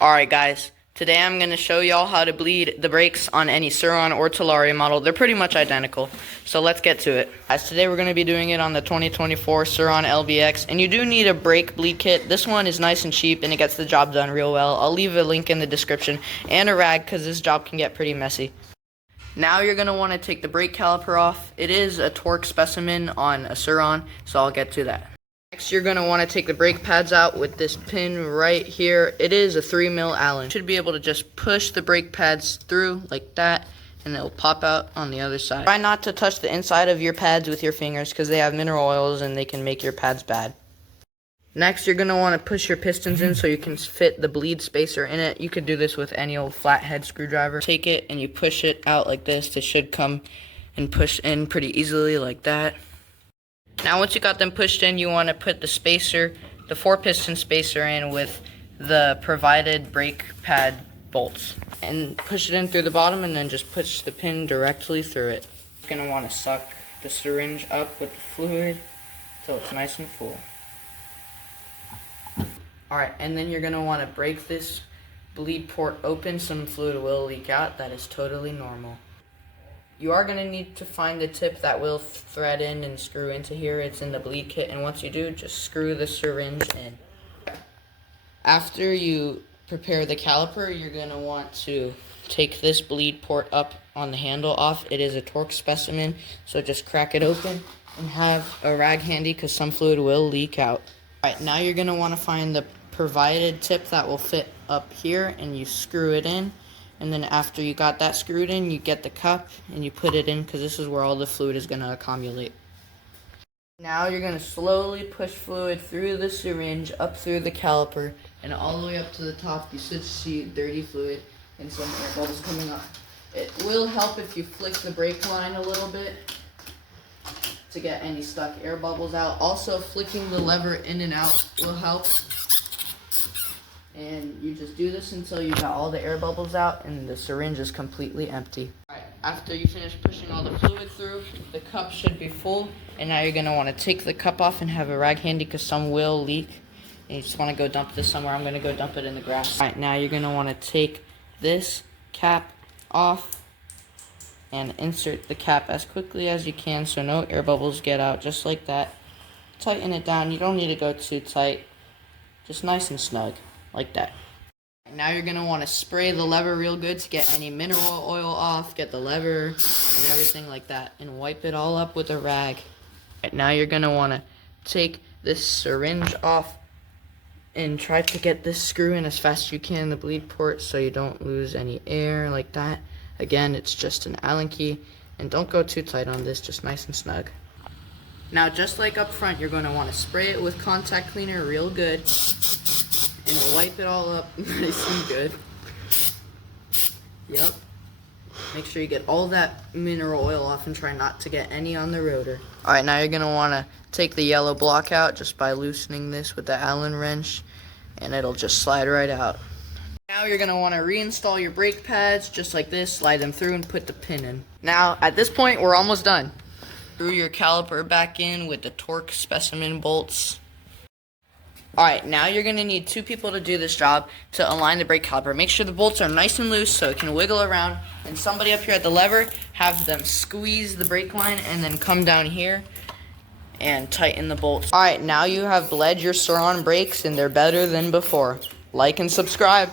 Alright guys, today I'm going to show y'all how to bleed the brakes on any Surron or Talaria model. They're pretty much identical, so let's get to it. As today we're going to be doing it on the 2024 Surron LBX, and you do need a brake bleed kit. This one is nice and cheap and it gets the job done real well. I'll leave a link in the description and a rag because this job can get pretty messy. Now you're going to want to take the brake caliper off. It is a torque specimen on a Surron, so I'll get to that. Next, you're going to want to take the brake pads out with this pin right here. It is a 3mm Allen. You should be able to just push the brake pads through like that, and it'll pop out on the other side. Try not to touch the inside of your pads with your fingers because they have mineral oils and they can make your pads bad. Next, you're going to want to push your pistons in so you can fit the bleed spacer in it. You could do this with any old flathead screwdriver. Take it and you push it out like this. It should come and push in pretty easily like that. Now once you got them pushed in, you want to put the spacer, the 4-piston spacer in with the provided brake pad bolts. And push it in through the bottom and then just push the pin directly through it. You're going to want to suck the syringe up with the fluid until it's nice and full. Alright, and then you're going to want to break this bleed port open. Some fluid will leak out. That is totally normal. You are going to need to find the tip that will thread in and screw into here. It's in the bleed kit, and once you do, just screw the syringe in. After you prepare the caliper, you're going to want to take this bleed port up on the handle off. It is a torque specimen, so just crack it open and have a rag handy because some fluid will leak out. Alright, now you're going to want to find the provided tip that will fit up here, and you screw it in. And then after you got that screwed in, you get the cup and you put it in because this is where all the fluid is going to accumulate. Now you're going to slowly push fluid through the syringe, up through the caliper, and all the way up to the top. You should see dirty fluid and some air bubbles coming up. It will help if you flick the brake line a little bit to get any stuck air bubbles out. Also, flicking the lever in and out will help. And you just do this until you got all the air bubbles out and the syringe is completely empty. Alright, after you finish pushing all the fluid through, the cup should be full. And now you're going to want to take the cup off and have a rag handy because some will leak. And you just want to go dump this somewhere. I'm going to go dump it in the grass. Alright, now you're going to want to take this cap off and insert the cap as quickly as you can so no air bubbles get out, just like that. Tighten it down. You don't need to go too tight. Just nice and snug. Like that. Now you're going to want to spray the lever real good to get any mineral oil off, get the lever and everything like that, and wipe it all up with a rag. Right, now you're going to want to take this syringe off and try to get this screw in as fast as you can in the bleed port so you don't lose any air like that. Again, it's just an Allen key, and don't go too tight on this, just nice and snug. Now just like up front, you're going to want to spray it with contact cleaner real good and wipe it all up nice and good. Yep. Make sure you get all that mineral oil off and try not to get any on the rotor. Alright, now you're going to want to take the yellow block out just by loosening this with the Allen wrench, and it'll just slide right out. Now you're going to want to reinstall your brake pads just like this, slide them through and put the pin in. Now, at this point, we're almost done. Screw your caliper back in with the torque specimen bolts. Alright, now you're going to need 2 people to do this job to align the brake caliper. Make sure the bolts are nice and loose so it can wiggle around. And somebody up here at the lever, have them squeeze the brake line and then come down here and tighten the bolts. Alright, now you have bled your Surron brakes and they're better than before. Like and subscribe.